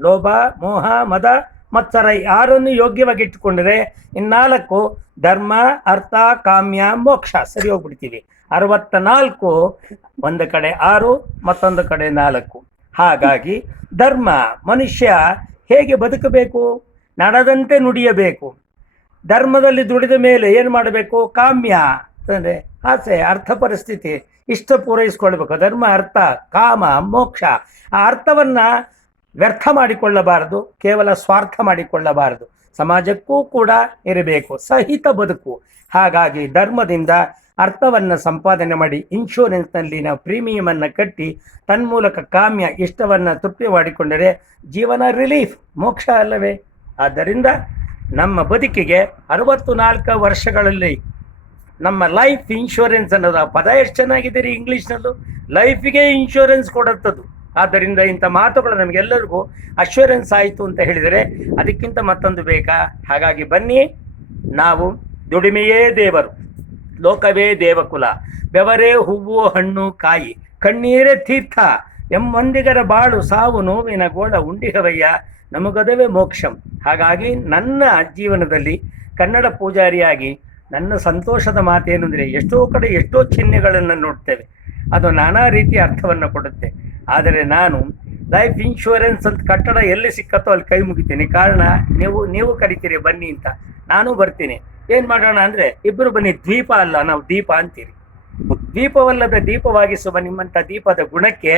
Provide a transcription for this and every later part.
ಲೋಭ, ಮೋಹ, ಮದ, ಮತ್ಸರ ಯಾರನ್ನು ಯೋಗ್ಯವಾಗಿ ಇಟ್ಟುಕೊಂಡ್ರೆ ಇನ್ನಾಲ್ಕು ಧರ್ಮ, ಅರ್ಥ, ಕಾಮ್ಯ, ಮೋಕ್ಷ ಸರಿ ಹೋಗ್ಬಿಡ್ತೀವಿ. ಅರವತ್ತ ನಾಲ್ಕು ಒಂದು ಕಡೆ ಆರು, ಮತ್ತೊಂದು ಕಡೆ ನಾಲ್ಕು. ಹಾಗಾಗಿ ಧರ್ಮ, ಮನುಷ್ಯ ಹೇಗೆ ಬದುಕಬೇಕು? ನಡೆದಂತೆ ನುಡಿಯಬೇಕು. ಧರ್ಮದಲ್ಲಿ ದುಡಿದ ಮೇಲೆ ಏನು ಮಾಡಬೇಕು? ಕಾಮ್ಯ ಅಂದರೆ ಆಸೆ, ಅರ್ಥ, ಪರಿಸ್ಥಿತಿ ಇಷ್ಟ ಪೂರೈಸ್ಕೊಳ್ಬೇಕು. ಧರ್ಮ, ಅರ್ಥ, ಕಾಮ, ಮೋಕ್ಷ. ಆ ಅರ್ಥವನ್ನು ವ್ಯರ್ಥ ಮಾಡಿಕೊಳ್ಳಬಾರದು, ಕೇವಲ ಸ್ವಾರ್ಥ ಮಾಡಿಕೊಳ್ಳಬಾರದು. ಸಮಾಜಕ್ಕೂ ಕೂಡ ಇರಬೇಕು, ಸಹಿತ ಬದುಕು. ಹಾಗಾಗಿ ಧರ್ಮದಿಂದ ಅರ್ಥವನ್ನು ಸಂಪಾದನೆ ಮಾಡಿ ಇನ್ಶೂರೆನ್ಸ್ನಲ್ಲಿ ನಾವು ಪ್ರೀಮಿಯಮನ್ನು ಕಟ್ಟಿ, ತನ್ಮೂಲಕ ಕಾಮ್ಯ ಇಷ್ಟವನ್ನು ತೃಪ್ತಿ ಮಾಡಿಕೊಂಡರೆ ಜೀವನ ರಿಲೀಫ್ ಮೋಕ್ಷ ಅಲ್ಲವೇ? ಆದ್ದರಿಂದ ನಮ್ಮ ಬದುಕಿಗೆ ಅರವತ್ತು ನಾಲ್ಕು ವರ್ಷಗಳಲ್ಲಿ ನಮ್ಮ ಲೈಫ್ ಇನ್ಶೂರೆನ್ಸ್ ಅನ್ನೋದು ಆ ಪದ ಎಷ್ಟು ಚೆನ್ನಾಗಿದೆ ರೀ ಇಂಗ್ಲೀಷ್ನಲ್ಲೂ ಲೈಫಿಗೆ ಇನ್ಶೂರೆನ್ಸ್ ಕೊಡುತ್ತದು ಆದ್ದರಿಂದ ಇಂಥ ಮಾತುಗಳು ನಮಗೆಲ್ಲರಿಗೂ ಅಶ್ಯೂರೆನ್ಸ್ ಆಯಿತು ಅಂತ ಹೇಳಿದರೆ ಅದಕ್ಕಿಂತ ಮತ್ತೊಂದು ಬೇಕಾ? ಹಾಗಾಗಿ ಬನ್ನಿ, ನಾವು ದುಡಿಮೆಯೇ ದೇವರು, ಲೋಕವೇ ದೇವಕುಲ, ಬೆವರೇ ಹೂವು, ಹಣ್ಣು, ಕಾಯಿ, ಕಣ್ಣೀರೇ ತೀರ್ಥ, ಎಮ್ಮೊಂದಿಗರ ಬಾಳು, ಸಾವು, ನೋವಿನ ಗೋಡ ಉಂಡಿಹವಯ್ಯ ನಮಗದವೇ ಮೋಕ್ಷಂ. ಹಾಗಾಗಿ ನನ್ನ ಜೀವನದಲ್ಲಿ ಕನ್ನಡ ಪೂಜಾರಿಯಾಗಿ ನನ್ನ ಸಂತೋಷದ ಮಾತೇನೆಂದರೆ ಎಷ್ಟೋ ಕಡೆ ಎಷ್ಟೋ ಚಿಹ್ನೆಗಳನ್ನು ನೋಡ್ತೇವೆ. ಅದು ನಾನಾ ರೀತಿಯ ಅರ್ಥವನ್ನು ಕೊಡುತ್ತೆ. ಆದರೆ ನಾನು ಲೈಫ್ ಇನ್ಶೂರೆನ್ಸ್ ಅಂತ ಕಟ್ಟಡ ಎಲ್ಲಿ ಸಿಕ್ಕತ್ತೋ ಅಲ್ಲಿ ಕೈ ಮುಗಿತೀನಿ. ಕಾರಣ ನೀವು ನೀವು ಕರಿತೀರಿ, ಬನ್ನಿ ಅಂತ. ನಾನು ಬರ್ತೀನಿ. ಏನು ಮಾಡೋಣ ಅಂದರೆ ಇಬ್ಬರು ಬನ್ನಿ. ದ್ವೀಪ ಅಲ್ಲ, ನಾವು ದೀಪ ಅಂತೀರಿ. ದೀಪವಲ್ಲದ ದೀಪವಾಗಿಸುವ ನಿಮ್ಮಂಥ ದೀಪದ ಗುಣಕ್ಕೆ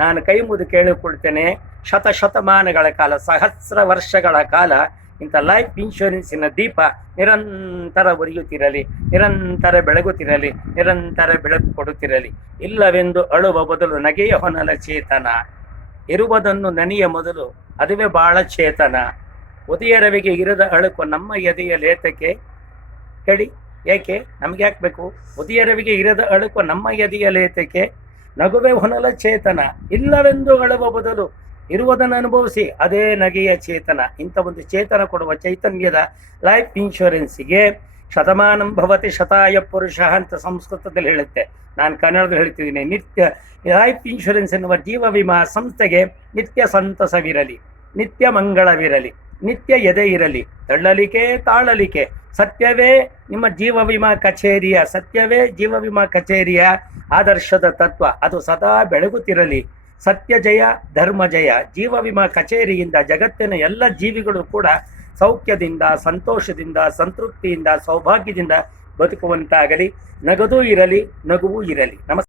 ನಾನು ಕೈ ಮುಗಿದು ಕೇಳಿಕೊಳ್ತೇನೆ. ಶತಶತಮಾನಗಳ ಕಾಲ, ಸಹಸ್ರ ವರ್ಷಗಳ ಕಾಲ ಇಂಥ ಲೈಫ್ ಇನ್ಶೂರೆನ್ಸಿನ ದೀಪ ನಿರಂತರ ಉರಿಯುತ್ತಿರಲಿ ನಿರಂತರ ಬೆಳಗುತ್ತಿರಲಿ, ನಿರಂತರ ಬೆಳಕು ಕೊಡುತ್ತಿರಲಿ. ಇಲ್ಲವೆಂದು ಅಳುವ ಬದಲು ನಗೆಯ ಹೊನಲ ಚೇತನ, ಇರುವುದನ್ನು ನನಿಯ ಮೊದಲು ಅದುವೇ ಬಾಳ ಚೇತನ. ಉದಯರವಿಗೆ ಇರದ ಅಳುಕು ನಮ್ಮ ಎದೆಯ ಲೇತಕ್ಕೆ ಹೇಳಿ ಏಕೆ? ನಮ್ಗೆ ಹಾಕ್ಬೇಕು ಉದಯ ರವಿಗೆ ಇರದ ಅಳುಕು ನಮ್ಮ ಎದೆಯ ಲೇತಕ್ಕೆ ನಗುವೆ ಹೊನಲ ಚೇತನ. ಇಲ್ಲವೆಂದು ಅಳುವ ಬದಲು ಇರುವುದನ್ನು ಅನುಭವಿಸಿ ಅದೇ ನಗೆಯ ಚೇತನ, ಇಂಥ ಒಂದು ಚೇತನ ಕೊಡುವ ಚೈತನ್ಯದ ಲೈಫ್ ಇನ್ಶೂರೆನ್ಸಿಗೆ ಶತಮಾನಂ ಭವತಿ ಶತಾಯ ಪುರುಷ ಅಂತ ಸಂಸ್ಕೃತದಲ್ಲಿ ಹೇಳುತ್ತೆ. ನಾನು ಕನ್ನಡದಲ್ಲಿ ಹೇಳ್ತಿದ್ದೀನಿ. ನಿತ್ಯ ಲೈಫ್ ಇನ್ಶೂರೆನ್ಸ್ ಎನ್ನುವ ಜೀವ ವಿಮಾ ಸಂಸ್ಥೆಗೆ ನಿತ್ಯ ಸಂತಸವಿರಲಿ, ನಿತ್ಯ ಮಂಗಳವಿರಲಿ, ನಿತ್ಯ ಎದೆ ಇರಲಿ, ತಳ್ಳಲಿಕೆ ತಾಳಲಿಕೆ. ಸತ್ಯವೇ ನಿಮ್ಮ ಜೀವ ವಿಮಾ ಕಚೇರಿಯ, ಸತ್ಯವೇ ಜೀವ ವಿಮಾ ಕಚೇರಿಯ ಆದರ್ಶದ ತತ್ವ. ಅದು ಸದಾ ಬೆಳಗುತ್ತಿರಲಿ. ಸತ್ಯ ಜಯ, ಧರ್ಮ ಜಯ, ಜೀವ ವಿಮಾ ಕಚೇರಿಯಿಂದ ಜಗತ್ತಿನ ಎಲ್ಲ ಜೀವಿಗಳು ಕೂಡ ಸೌಖ್ಯದಿಂದ, ಸಂತೋಷದಿಂದ, ಸಂತೃಪ್ತಿಯಿಂದ, ಸೌಭಾಗ್ಯದಿಂದ ಬದುಕುವಂತಾಗಲಿ. ನಗದು ಇರಲಿ, ನಗುವೂ ಇರಲಿ. ನಮಸ್ಕಾರ.